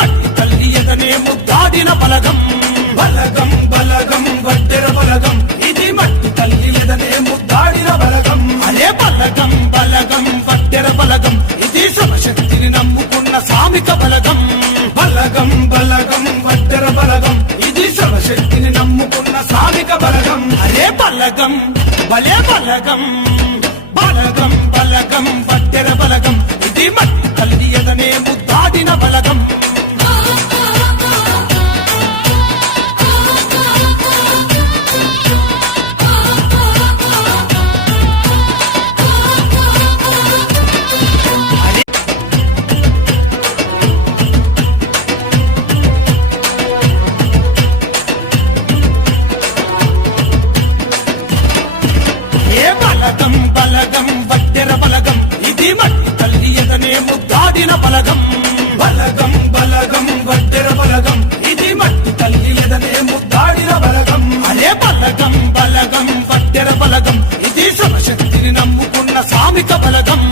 మట్టి తల్లి ఎదనే ముద్దాడిన బలగం బలగం బలగం వడ్డెర బలగం ఇది మట్టి తల్లి ఎదనే ముద్దాడిన బలగం అదే బలగం బలగం వడ్డెర బలగం ఇది శివశక్తిని నమ్ముకున్న సామిక బలగం బలగం బలగం వడ్డెర బలగం ఇది శివశక్తిని నమ్ముకున్న సామిక బలగం అదే బలగం భలే బలగం బలగం బలగం వడ్డెర బలగం ఇది మట్టి తల్లి ఎదనే ముద్దాడిన బలగం బలగం బలగం వడ్డెర బలగం ఇది మట్టి తల్లి ఎదనే ముద్దాడిన బలగం బలగం బలగం వడ్డెర బలగం ఇది మట్టి తల్లి ఎదనే ముద్దాడిన బలగం అదే బలగం బలగం వడ్డెర బలగం ఇది శివశక్తిని నమ్ముకున్న సామిక బలగం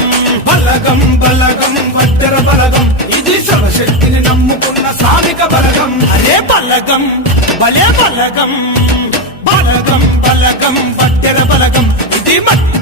బలగం బలగం వడ్డెర బలగం ఇది శివశక్తిని నమ్ముకున్న సామిక బలగం అదే బలగం భలే బలగం బలగం బలగం వడ్డెర బలగం ఇది మట్టి